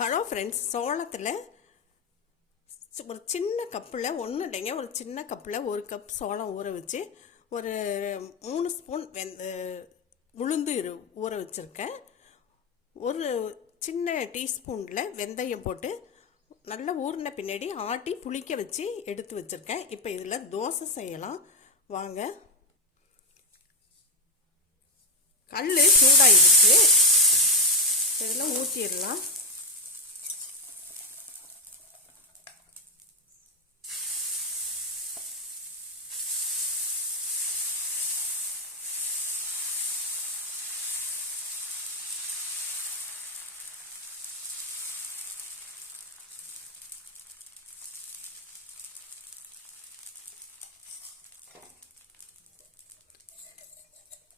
Hello friends சோளத்தில் ஒரு சின்ன கப்பில் ஒன்று இல்லைங்க. ஒரு சின்ன கப்பில் ஒரு கப் சோளம் ஊற வச்சு ஒரு மூணு ஸ்பூன் வெந்த உளுந்து இரு ஊற வச்சுருக்கேன். ஒரு சின்ன டீஸ்பூனில் வெந்தயம் போட்டு நல்லா ஊறின பின்னாடி ஆட்டி புளிக்க வச்சு எடுத்து வச்சுருக்கேன். இப்போ இதில் தோசை செய்யலாம். வாங்க. கல் சூடாகிடுச்சு இதெல்லாம் ஊற்றிடலாம்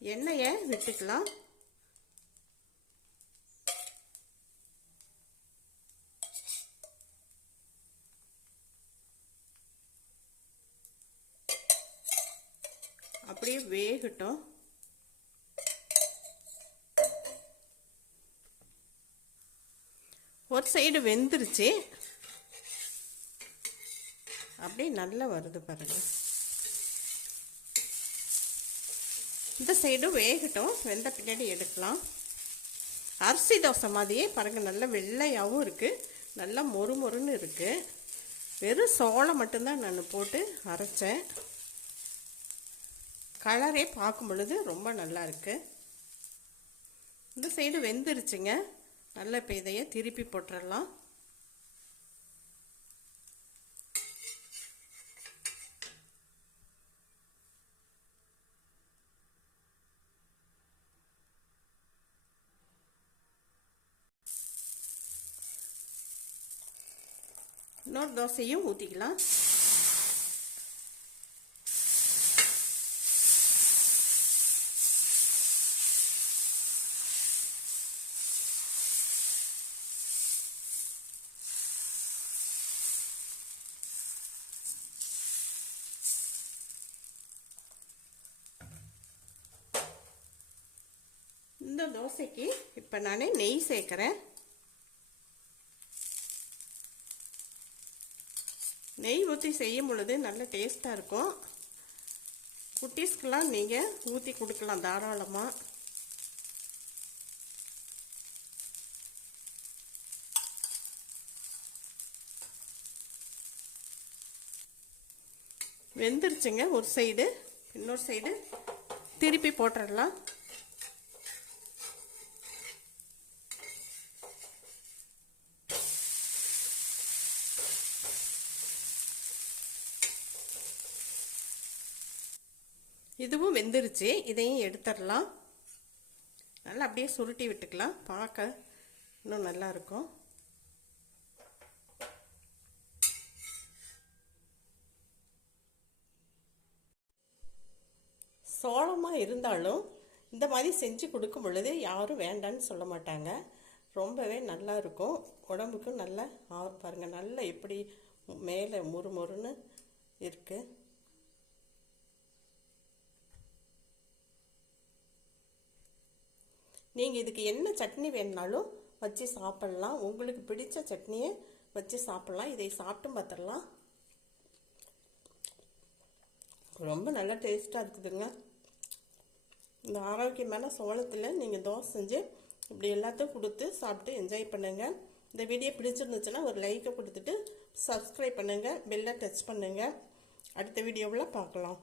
எண்ணெயை விட்டுக்கலாம். அப்படியே வேகட்டும். ஒரு சைடு வெந்துருச்சு. அப்படியே நல்லா வருது பாருங்கள் இந்த சைடும் வேகட்டும். வெந்த பின்னாடி எடுக்கலாம். அரிசி தோசை மாதிரியே பாருங்கள் நல்ல வெள்ளையாகவும் இருக்குது நல்லா மொறு மொறுன்னு இருக்குது வெறும் சோளம் மட்டும்தான் நான் போட்டு அரைச்சேன். கலரே பார்க்கும் பொழுது ரொம்ப நல்லா இருக்குது இந்த சைடு வெந்துருச்சுங்க. நல்ல இப்போ இதையே திருப்பி போட்டுடலாம் இன்னொரு தோசையும் ஊற்றிக்கலாம் இந்த தோசைக்கு இப்போ நான் நெய் சேர்க்குறேன். நெய் ஊற்றி செய்யும் பொழுது நல்ல டேஸ்ட்டாக இருக்கும். குட்டீஸ்க்கெலாம் நீங்கள் ஊற்றி கொடுக்கலாம் தாராளமாக வெந்துருச்சுங்க ஒரு சைடு இன்னொரு சைடு திருப்பி போட்டுடலாம் இதுவும் வெந்துருச்சு. இதையும் எடுத்துடலாம். நல்லா அப்படியே சுருட்டி விட்டுக்கலாம். பார்க்க இன்னும் நல்லா இருக்கும். சோளமாக இருந்தாலும் இந்த மாதிரி செஞ்சு கொடுக்கும் பொழுது யாரும் வேண்டான்னு சொல்ல மாட்டாங்க. ரொம்பவே நல்லா இருக்கும். உடம்புக்கும் நல்லா பாருங்கள் நல்லா எப்படி மேலே முறுமுறுன்னு இருக்குது நீங்கள் இதுக்கு என்ன சட்னி வேணுனாலும் வச்சு சாப்பிட்லாம். உங்களுக்கு பிடிச்ச சட்னியை வச்சு சாப்பிட்லாம். இதை சாப்பிட்டு பார்த்துடலாம். ரொம்ப நல்லா டேஸ்ட்டாக இருக்குதுங்க. இந்த ஆரோக்கியமான சோளத்தில் நீங்கள் தோசை செஞ்சு இப்படி எல்லாத்தையும் கொடுத்து சாப்பிட்டு என்ஜாய் பண்ணுங்கள் இந்த வீடியோ பிடிச்சிருந்துச்சுன்னா ஒரு லைக்கை கொடுத்துட்டு சப்ஸ்கிரைப் பண்ணுங்கள் பெல்லை டச் பண்ணுங்கள் அடுத்த வீடியோவில் பார்க்கலாம்.